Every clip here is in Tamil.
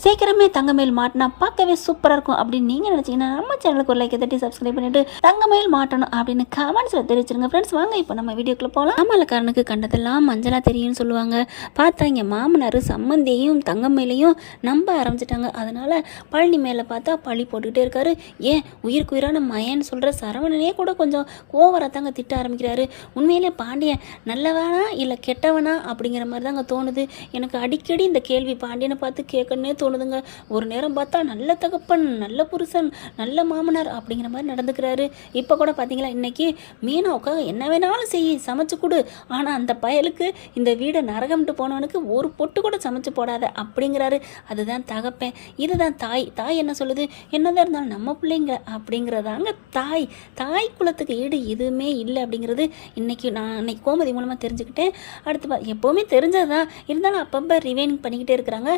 சீக்கிரமே தங்கமயில் மாட்டினா பார்க்கவே சூப்பராக இருக்கும் அப்படின்னு நீங்கள் நினச்சிங்கன்னா நம்ம சேனலுக்கு ஒரு லைக் தட்டி சப்ஸ்கிரைப் பண்ணிட்டு தங்கமயில் மாட்டணும் அப்படின்னு கமெண்ட்ஸில் தெரிவிச்சிருங்க ஃப்ரெண்ட்ஸ். வாங்க இப்போ நம்ம வீடியோக்குள்ளே போகலாம். மாமல்லக்காரனுக்கு கண்டதெல்லாம் மஞ்சளாக தெரியும்னு சொல்லுவாங்க. பார்த்தா இங்கே மாமனார் சம்மந்தியையும் தங்கமயிலையும் நம்ப ஆரம்பிச்சிட்டாங்க. அதனால் பழனி மேலே பார்த்தா பழி போட்டுக்கிட்டே இருக்காரு. ஏன் உயிருக்கு உயிரான மயன்னு சொல்கிற சரவணனே கூட கொஞ்சம் ஓவராக தாங்க திட்ட ஆரம்பிக்கிறாரு. உண்மையிலே பாண்டியன் நல்லவனா இல்லை கெட்டவனா அப்படிங்கிற மாதிரி தாங்க தோணுது. எனக்கு அடிக்கடி இந்த கேள்வி பாண்டியனை பார்த்து கேட்கணுன்னே தோணுதுங்க. ஒரு நேரம் பார்த்தா நல்ல தகப்பன், நல்ல புருஷன், நல்ல மாமனார் அப்படிங்கிற மாதிரி நடந்துக்கிறாரு. இப்போ கூட பார்த்தீங்களா, இன்னைக்கு மீனாவுக்காக என்ன வேணாலும் சமைச்சு கொடு, ஆனால் அந்த பயலுக்கு இந்த வீடை நரகம்ட்டு போனவனுக்கு ஒரு பொட்டு கூட சமைச்சு போடாத அப்படிங்கிறாரு. அதுதான் தகப்பேன், இதுதான் தாய். தாய் என்ன சொல்லுது, என்னதான் இருந்தாலும் நம்ம பிள்ளைங்க அப்படிங்கிறதாங்க தாய். தாய் குலத்துக்கு ஈடு எதுவுமே இல்லை அப்படிங்கிறது நான் இன்னைக்கு கோமதி மூலமாக தெரிஞ்சுக்கிட்டேன். அடுத்து எப்போவுமே தெரிஞ்சது தான், இருந்தாலும் அப்பப்போ ரிமைண்ட் பண்ணிக்கிட்டே இருக்கிறாங்க.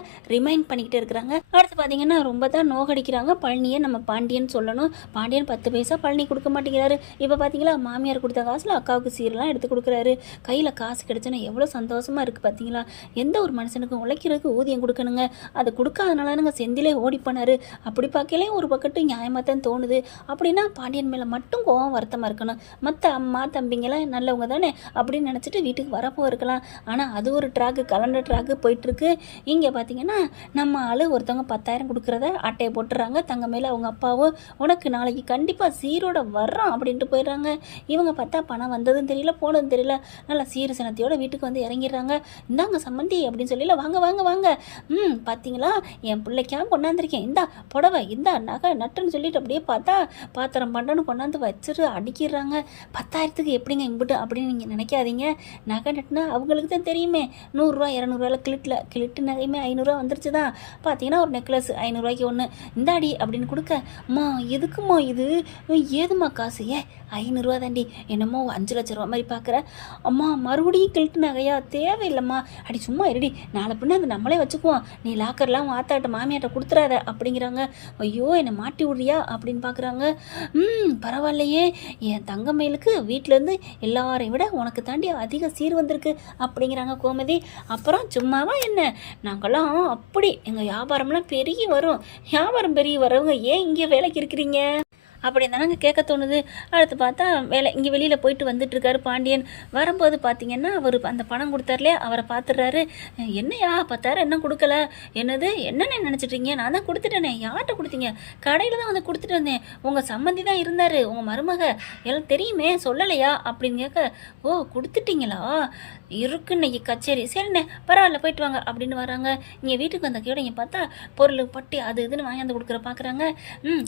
அடுத்து பார்த்தீங்கன்னா ரொம்ப தான் நோகடிக்கிறாங்க. பழனியை நம்ம பாண்டியன் சொல்லணும். பாண்டியன் 10 பைசா பழனி கொடுக்க மாட்டேங்கிறாரு. இப்போ பார்த்தீங்களா, மாமியார் கொடுத்த காசில் அக்காவுக்கு சீரெல்லாம் எடுத்து கொடுக்குறாரு. கையில் காசு கிடைச்சோன்னா எவ்வளோ சந்தோஷமாக இருக்குது பார்த்தீங்களா. எந்த ஒரு மனுஷனுக்கும் உழைக்கிறதுக்கு ஊதியம் கொடுக்கணுங்க. அது கொடுக்காதனாலனுங்க செந்திலே ஓடி போனார். அப்படி பார்க்கலே ஒரு பக்கத்து நியாயமாக தான் தோணுது. அப்படின்னா பாண்டியன் மேலே மட்டும் கோவம் வருத்தமாக இருக்கணும். மற்ற அம்மா தம்பிங்கெல்லாம் நல்லவங்க தானே அப்படின்னு நினச்சிட்டு வீட்டுக்கு வரப்போ இருக்கலாம். ஆனால் அது ஒரு கலண்டர் ட்ராக்கு போயிட்டுருக்கு. இங்கே பார்த்தீங்கன்னா நம்ம ஆள் ஒருத்தவங்க 10,000 கொடுக்குறத அட்டையை போட்டுறாங்க. தங்கமயில் அவங்க அப்பாவும் உனக்கு நாளைக்கு கண்டிப்பாக சீரோட வர்றோம் அப்படின்ட்டு போயிடுறாங்க. இவங்க பார்த்தா பணம் வந்ததும் தெரியல போனதும் தெரியல. நல்லா சீர் சினத்தையோட வீட்டுக்கு வந்து இறங்கிடுறாங்க. இந்தாங்க சம்மந்தி அப்படின்னு சொல்லல, வாங்க வாங்க வாங்க, பார்த்தீங்களா என் பிள்ளைக்காக கொண்டாந்துருக்கேன், இந்தா புடவை, இந்தா நகை நட்டுன்னு சொல்லிட்டு அப்படியே பார்த்தா பாத்திரம் பண்டன்னு கொண்டாந்து வச்சுட்டு அடிக்கிறாங்க. 10,000க்கு எப்படிங்க இங்கிட்டு அப்படின்னு நீங்கள் நினைக்காதீங்க. நகை நட்டுனா அவங்களுக்கு தான் தெரியுமே. 100 ரூபா 200 கிளிட்டு நகையுமே 500 வந்துருச்சு தான். பார்த்தீங்கன்னா ஒரு நெக்லஸ் 500 ஒன்று இந்தாடி அப்படின்னு கொடுக்க, அம்மா எதுக்குமா இது, ஏதுமா காசு, 500 தாண்டி, என்னமோ 5 லட்ச ரூபா மாதிரி பார்க்குற, அம்மா மறுபடியும் கிழட்டு நகையா, தேவையில்லைம்மா, அடி சும்மா இருடி, நாளை பின்ன அது நம்மளே வச்சுக்குவோம், நீ லாக்கர்லாம் ஆத்தாட்ட மாமியாட்ட கொடுத்துறாத அப்படிங்கிறாங்க. ஐயோ என்னை மாட்டி விட்றியா அப்படின்னு பார்க்குறாங்க. பரவாயில்லையே, என் தங்கமயிலுக்கு வீட்டிலேருந்து எல்லாரையும் விட உனக்கு தாண்டி அதிக சீர் வந்திருக்கு அப்படிங்கிறாங்க கோமதி. அப்புறம் சும்மாவா என்ன, நாங்கள்லாம் அப்படி எங்கள் வியாபாரம்லாம் பெருகி வரும், வியாபாரம் பெருகி வரவங்க ஏன் இங்கே வேலைக்கு இருக்கிறீங்க அப்படி தானங்க கேட்க தோணுது. அடுத்து பார்த்தா இங்கே வெளியில் போயிட்டு வந்துட்டுருக்காரு பாண்டியன். வரும்போது பார்த்தீங்கன்னா அவர் அந்த பணம் கொடுத்தார்லையே, அவரை பார்த்துடுறாரு. என்னையா 10,000 என்ன கொடுக்கல, என்னது என்னென்ன நினச்சிட்ருக்கீங்க, நான் தான் கொடுத்துட்டேனே, யார்கிட்ட கொடுத்தீங்க, கடையில் தான் வந்து கொடுத்துட்டு வந்தேன், உங்கள் சம்மந்தி தான் இருந்தார், உங்கள் மருமக எல்லாம் தெரியுமே சொல்லலையா அப்படின்னு கேட்க, ஓ கொடுத்துட்டீங்களா, இருக்கு இன்னைக்கு கச்சேரி, சரிண்ணே பரவாயில்ல போயிட்டு வாங்க அப்படின்னு வராங்க. இங்கே வீட்டுக்கு வந்த கேட இங்கே பார்த்தா பொருள் பட்டி அது இதுன்னு வாங்கியாந்து கொடுக்குற பார்க்குறாங்க.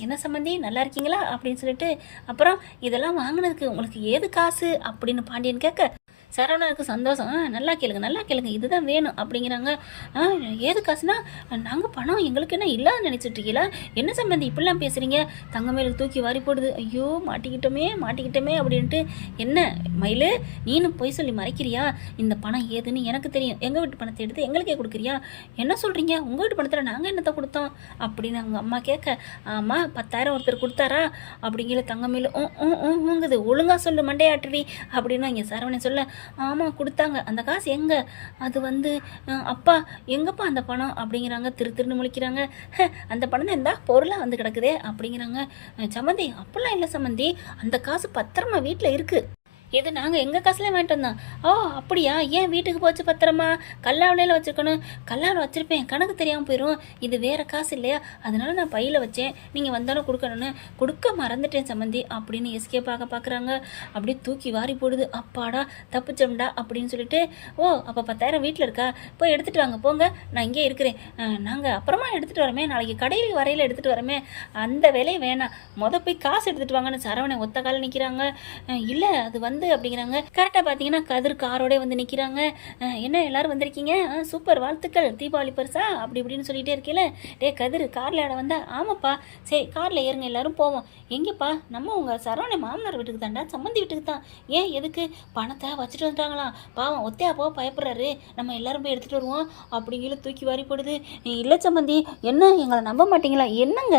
என்ன சம்மந்தி நல்லா இருக்கீங்களா அப்படின்னு சொல்லிட்டு, அப்புறம் இதெல்லாம் வாங்கினதுக்கு உங்களுக்கு ஏது காசு அப்படின்னு பாண்டியன் கேட்க, சரவணனுக்கு சந்தோஷம். நல்லா கேளுங்க, இதுதான் வேணும் அப்படிங்கிறாங்க. ஏது காசுனா, நாங்கள் பணம் எங்களுக்கு என்ன இல்லாத நினச்சிட்டு இருக்கீங்களா, என்ன சம்பந்தி இப்படிலாம் பேசுகிறீங்க, தங்கமயிலுக்கு தூக்கி வாரி போடுது. ஐயோ மாட்டிக்கிட்டோமே அப்படின்ட்டு, என்ன மயிலு நீனும் போய் சொல்லி மறைக்கிறியா, இந்த பணம் ஏதுன்னு எனக்கு தெரியும், எங்கள் வீட்டு பணத்தை எடுத்து எங்களுக்கே கொடுக்குறியா, என்ன சொல்கிறீங்க, உங்கள் வீட்டு பணத்தில் நாங்கள் என்னத்தை கொடுத்தோம் அப்படின்னு அவங்க அம்மா கேட்க, ஆமாம் 10,000 ஒருத்தர் கொடுத்தாரா அப்படிங்கிற தங்கமயில் ஊங்குது, ஒழுங்காக சொல்லு மண்டையாட்டுடி அப்படின்னு இங்கே சரவணன் சொல்ல, ஆமாம் கொடுத்தாங்க, அந்த காசு எங்கே, அது வந்து அப்பா எங்கப்பா அந்த பணம் அப்படிங்கிறாங்க. திருன்னு முழிக்கிறாங்க. அந்த பணம் தான் இருந்தால் பொருளாக வந்து கிடக்குதே அப்படிங்கிறாங்க. சம்மந்தி அப்படிலாம் இல்லை சம்மந்தி, அந்த காசு பத்திரமா வீட்டில் இருக்குது, இது நாங்கள் எங்கள் காசுலேயே வாங்கிட்டு வந்தோம். ஓ அப்படியா, ஏன் வீட்டுக்கு போச்சு பத்திரமா, கல்லாவிலையில் வச்சுருக்கணும், கல்லாவில் வச்சுருப்பேன் கணக்கு தெரியாமல் போயிடும், இது வேறு காசு இல்லையா, அதனால நான் பையில் வச்சேன், நீங்கள் வந்தாலும் கொடுக்கணும்னு கொடுக்க மறந்துட்டேன் சம்மந்தி அப்படின்னு எஸ்கே பார்க்குறாங்க. அப்படியே தூக்கி வாரி போடுது. அப்பாடா தப்புச்சம்டா அப்படின்னு சொல்லிட்டு, ஓ அப்போ 10,000 வீட்டில் இருக்கா, போய் எடுத்துகிட்டு வாங்க போங்க, நான் இங்கே இருக்கிறேன், நாங்கள் அப்புறமா எடுத்துகிட்டு வரமே, நாளைக்கு கடையில் வரையில் எடுத்துகிட்டு வரமே, அந்த வேலையை வேணாம், போய் காசு எடுத்துகிட்டு வாங்கன்னு சரவணை ஒத்த கால நிற்கிறாங்க. இல்லை அது வந்து அப்படிங்கிறாங்க. கரெக்டாக பார்த்தீங்கன்னா கதிர் காரோட வந்து நிற்கிறாங்க. என்ன எல்லாரும் வந்திருக்கீங்க, சூப்பர் வாழ்த்துக்கள், தீபாவளி பரிசா அப்படி இப்படின்னு சொல்லிகிட்டே இருக்கீல, டே கதிர் காரில் ஆட வந்தா, ஆமாப்பா சரி காரில் ஏறுங்க எல்லாரும் போவோம், எங்கேப்பா நம்ம உங்கள் சரவணை மாமனார் வீட்டுக்கு தாண்டா, சம்மந்தி வீட்டுக்கு தான், ஏன் எதுக்கு, பணத்தை வச்சுட்டு வந்துட்டாங்களாம், பாவம் ஒத்தையா போக பயப்படுறாரு, நம்ம எல்லாரும் போய் எடுத்துகிட்டு வருவோம் அப்படிங்கிற தூக்கி வாரி போடுது. இல்லை சம்மந்தி என்ன எங்களை நம்ப மாட்டீங்களா, என்னங்க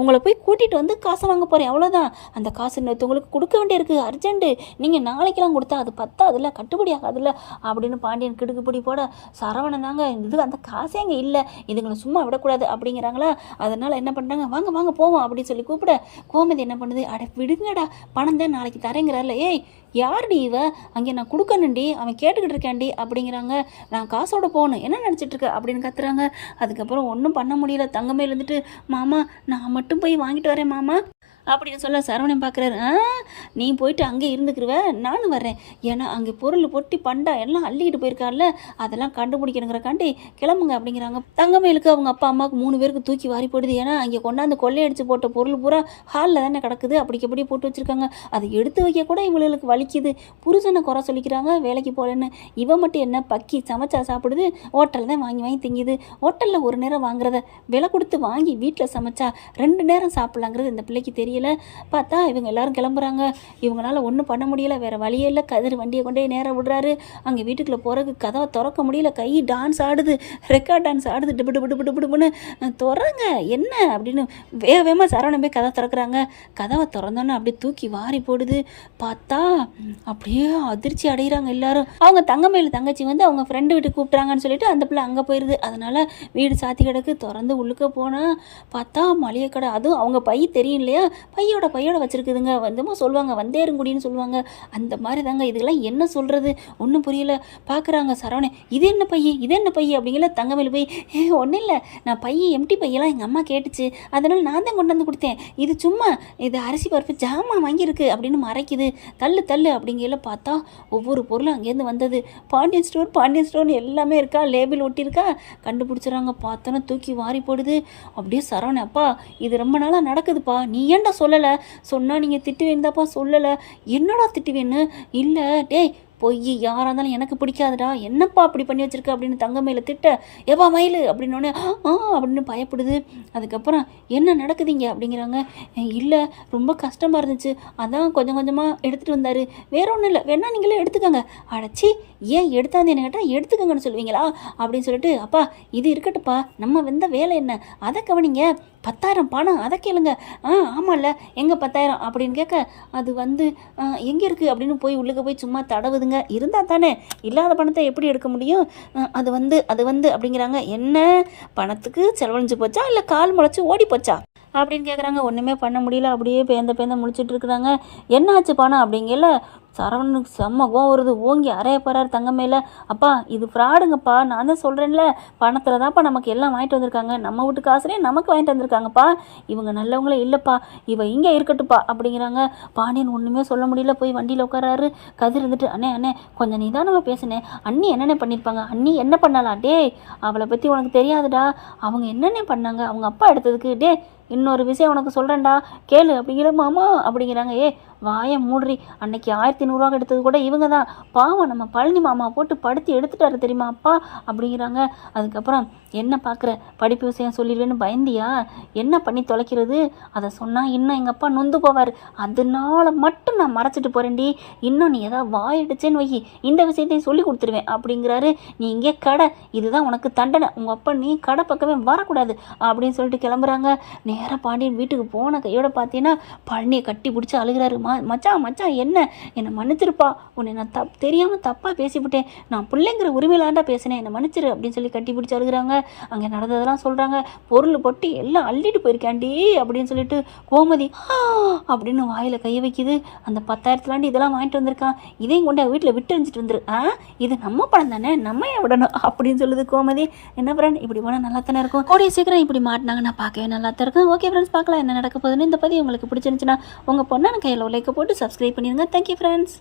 உங்களை போய் கூட்டிகிட்டு வந்து காசை வாங்க போகிறேன் அவ்வளோதான், அந்த காசு இன்னொருத்தவங்களுக்கு கொடுக்க வேண்டியிருக்கு அர்ஜென்ட்டு, நீங்கள் நீங்கள் நாளைக்கெல்லாம் கொடுத்தா அது பத்தாதுல்ல, கட்டுப்படி ஆகாதுல்ல அப்படின்னு பாண்டியன் கிடுக்குப்பிடி போட, சரவணன் தாங்க இது அந்த காசே அங்கே இல்லை, இதுங்களை சும்மா விடக்கூடாது அப்படிங்கிறாங்களா. அதனால் என்ன பண்ணுறாங்க, வாங்க வாங்க போவோம் அப்படின்னு சொல்லி கூப்பிட, கோமதி என்ன பண்ணுது, அட விடுங்கடா, பணம் தான் நாளைக்கு தரேங்கிறார்ல, ஏய் யாருடி இவ, அங்கே நான் கொடுக்கணுண்டி, அவன் கேட்டுக்கிட்டு இருக்கேன்டி அப்படிங்கிறாங்க. நான் காசோட போகணும், என்ன நினச்சிட்டு இருக்க அப்படின்னு கத்துறாங்க. அதுக்கப்புறம் ஒன்றும் பண்ண முடியல. தங்கமேல இருந்துட்டு, மாமா நான் மட்டும் போய் வாங்கிட்டு வரேன் மாமா அப்படின்னு சொல்ல சரவணன் பார்க்குறாரு. நீ போயிட்டு அங்கே இருந்துக்கிருவ, நானும் வர்றேன், ஏன்னா அங்கே பொருள் பொட்டி பண்டா எல்லாம் அள்ளிக்கிட்டு போயிருக்காருல்ல, அதெல்லாம் கண்டுபிடிக்கணுங்கிறக்காண்டி கிளம்புங்க அப்படிங்கிறாங்க. தங்கமேலுக்கு அவங்க அப்பா அம்மாவுக்கு 3 பேருக்கு தூக்கி வாரி போடுது. ஏன்னா அங்கே கொண்டாந்து கொள்ளையடிச்சு போட்ட பொருள் பூரா ஹாலில் தானே கிடக்குது, அப்படிக்கப்படி போட்டு வச்சுருக்காங்க. அதை எடுத்து வைக்க கூட இவங்களுக்கு வலிக்குது. புருஷனை குறை சொல்லிக்கிறாங்க வேலைக்கு போகலன்னு. இவன் மட்டும் என்ன பக்கி சமைச்சா சாப்பிடுது, ஹோட்டலில் தான் வாங்கி வாங்கி திங்குது. ஹோட்டலில் ஒரு நேரம் வாங்குறத விலை கொடுத்து வாங்கி வீட்டில் சமைச்சா 2 நேரம் சாப்பிட்லாங்கிறது இந்த பிள்ளைக்கு தெரியல. பார்த்தா இவங்க எல்லாரும் கிளம்புறாங்க. இவங்களால ஒன்றும் பண்ண முடியல, வேறு வழியே இல்லை. கதிர் வண்டியை கொண்டே நேரம் விடுறாரு. அங்கே வீட்டுக்குள்ளே போகிறதுக்கு கதவை திறக்க முடியல, கை டான்ஸ் ஆடுது, ரெக்கார்ட் டான்ஸ் ஆடுது, டிபு டிபு டிபு டிபு டிபுன்னு. திறங்க என்ன அப்படின்னு வேகமாக சரவணன் போய் கதவை திறக்கிறாங்க. கதவை திறந்தோன்னே அப்படியே தூக்கி வாரி போடுது. பார்த்தா அப்படியே அதிர்ச்சி அடைகிறாங்க எல்லாரும். அவங்க தங்கமேல் தங்கச்சி வந்து அவங்க ஃப்ரெண்டு வீட்டுக்கு கூப்பிட்றாங்கன்னு சொல்லிட்டு அந்த பிள்ளை அங்கே போயிடுது. அதனால் வீடு சாத்தி கிடக்கு. திறந்து உள்ளுக்க போனால் பார்த்தா மளிகை கடை. அதுவும் அவங்க பை தெரியும் இல்லையா, பையோட வச்சுருக்குதுங்க. வந்துமா சொல்லுவாங்க வந்தேருங்குடின்னு சொல்லுவாங்க, அந்த மாதிரி தாங்க. இதுக்கெல்லாம் என்ன சொல்கிறது ஒன்றும் புரியல. பார்க்குறாங்க சரவணன், இது என்ன பைய அப்படிங்கிற. தங்கமேல் போய் ஒன்றும் இல்லை, நான் எம்டி பையெல்லாம் எங்கள் அம்மா கேட்டுச்சு, அதனால் நான் தான் கொண்டு வந்து கொடுத்தேன், இது சும்மா இது அரிசி பருப்பு ஜாமான் வாங்கியிருக்கு அப்படின்னு மறைக்குது. தள்ளு அப்படிங்கிற. பார்த்தா ஒவ்வொரு பொருளும் அங்கேருந்து வந்தது. பாண்டியன் ஸ்டோர்னு எல்லாமே இருக்கா, லேபிள் ஒட்டியிருக்கா. கண்டுபிடிச்சிடறாங்க. பார்த்தோன்னா தூக்கி வாரி போடுது. அப்படியே சரவணன், அப்பா இது ரொம்ப நாளாக நடக்குதுப்பா, நீ ஏன்டா சொல்லலை, சொன்னால் நீங்கள் திட்டுவேன்தாப்பா, சொல்லலை. என்னடா திட்டுவேன்னு. இல்லை டேய் பொய், யாராக இருந்தாலும் எனக்கு பிடிக்காதுடா, என்னப்பா அப்படி பண்ணி வச்சிருக்க அப்படின்னு தங்கமேல திட்ட, ஏப்பா மயில் அப்படின்னோடனே அப்படின்னு பயப்படுது. அதுக்கப்புறம் என்ன நடக்குதுங்க அப்படிங்கிறாங்க. இல்லை ரொம்ப கஷ்டமாக இருந்துச்சு, அதான் கொஞ்சம் கொஞ்சமாக எடுத்துகிட்டு வந்தார், வேற ஒன்றும் இல்லை, வேணா நீங்களே எடுத்துக்கோங்க. அடைச்சி ஏன் எடுத்தாந்து என்ன கேட்டால் எடுத்துக்கோங்கன்னு சொல்லுவீங்களா அப்படின்னு சொல்லிட்டு, அப்பா இது இருக்கட்டுப்பா, நம்ம வந்த வேலை என்ன அதை கவனிங்க, 10,000 பணம் அதை கேளுங்க. ஆமாம்ல எங்கே 10,000 அப்படின்னு கேட்க, அது வந்து எங்கே இருக்குது அப்படின்னு போய் உள்ளுக்க போய் சும்மா தடவுதுங்க. இருந்தால் தானே, இல்லாத பணத்தை எப்படி எடுக்க முடியும். அது வந்து அப்படிங்கிறாங்க. என்ன பணத்துக்கு செலவழிஞ்சு போச்சா இல்லை கால் முளைச்சி ஓடி போச்சா அப்படின்னு கேட்குறாங்க. ஒன்றுமே பண்ண முடியல, அப்படியே பேந்த முழிச்சிட்டு இருக்கிறாங்க. என்ன ஆச்சு பணம் அப்படிங்கல. சரவணனுக்கு செம்ம கோவம் வருது. ஓங்கி அறைய போகிறார் தங்கமேல. அப்பா இது ஃப்ராடுங்கப்பா, நான் தான் சொல்கிறேன்ல, பணத்தில் தான்ப்பா நமக்கு எல்லாம் வாங்கிட்டு வந்திருக்காங்க, நம்ம வீட்டு காசுலேயே நமக்கு வாங்கிட்டு வந்திருக்காங்கப்பா, இவங்க நல்லவங்களே இல்லைப்பா, இவ இங்கே இருக்கட்டுப்பா அப்படிங்கிறாங்க. பாண்டியன் ஒன்றுமே சொல்ல முடியல. போய் வண்டியில் உட்காராரு. கதிர் இருந்துட்டு, அண்ணே கொஞ்சம் நிதானமாக பேசுனேன், அண்ணி என்னென்ன பண்ணியிருப்பாங்க, அண்ணி என்ன பண்ணலாம், டே அவளை பற்றி உனக்கு தெரியாதுடா, அவங்க என்னென்ன பண்ணாங்க அவங்க அப்பா எடுத்ததுக்கு, டே இன்னொரு விஷயம் உனக்கு சொல்கிறேன்டா கேளு அப்படிங்கிற. மாமா அப்படிங்கிறாங்க. வாயை மூடுறி, அன்னைக்கு 1,100 எடுத்தது கூட இவங்க தான், பாவம் நம்ம பழனி மாமா போட்டு படுத்தி எடுத்துட்டாரு தெரியுமா அப்பா அப்படிங்கிறாங்க. அதுக்கப்புறம் என்ன பார்க்குற, படிப்பு விஷயம் சொல்லிடுவேன்னு பயந்தியா, என்ன பண்ணி தொலைக்கிறது, அதை சொன்னால் இன்னும் எங்கள் அப்பா நொந்து போவார், அதனால மட்டும் நான் மறைச்சிட்டு போகிறேன்டி, இன்னும் நீ ஏதாவது வாயிடுச்சேன்னு வை, இந்த விஷயத்தையும் சொல்லி கொடுத்துருவேன் அப்படிங்கிறாரு. நீ இங்கே கடை, இதுதான் உனக்கு தண்டனை, உங்கள் அப்பா நீ கடை பக்கமே வரக்கூடாது அப்படின்னு சொல்லிட்டு கிளம்புறாங்க. நேராக பாண்டியன் வீட்டுக்கு போன கையோட பார்த்தீங்கன்னா பழனியை கட்டி பிடிச்சி அழுகிறாரு. மச்சான் என்னை மன்னிச்சிருப்பா, உன்னை நான் தெரியாமல் தப்பாக பேசிவிட்டேன், நான் பிள்ளைங்கிற உரிமையிலாண்டா பேசினேன், என்னை மன்னிச்சிரு அப்படின்னு சொல்லி கட்டி பிடிச்சி அழுகிறாங்க. அங்கே நடந்ததெல்லாம் சொல்கிறாங்க. பொருள் பொட்டி எல்லாம் அள்ளிட்டு போயிருக்காண்டி அப்படின்னு சொல்லிட்டு கோமதி அப்படின்னு வாயில் கையை வைக்குது. அந்த 10,000 இதெல்லாம் வாங்கிட்டு வந்திருக்கான், இதையும் கொண்டு வீட்டில் விட்டு எரிஞ்சிட்டு வந்துரு, இது நம்ம பணம் தானே, நம்ம ஏன் விடணும் அப்படின்னு சொல்லுது கோமதி. என்ன ஃப்ரெண்ட் இப்படி போனால் நல்லா தானே இருக்கும், கூடிய சீக்கிரம் இப்படி மாட்டினாங்க நான் பார்க்கவே நல்லா தான் இருக்கும். ஓகே ஃப்ரெண்ட்ஸ், பார்க்கலாம் என்ன நடக்க போகுதுன்னு. இந்த பதிவு உங்களுக்கு பிடிச்சிருந்துச்சுன்னா உங்கள் பொண்ணான கையில் லைக் போட்டு சப்ஸ்கிரைப் பண்ணிடுங்க. Thank you friends.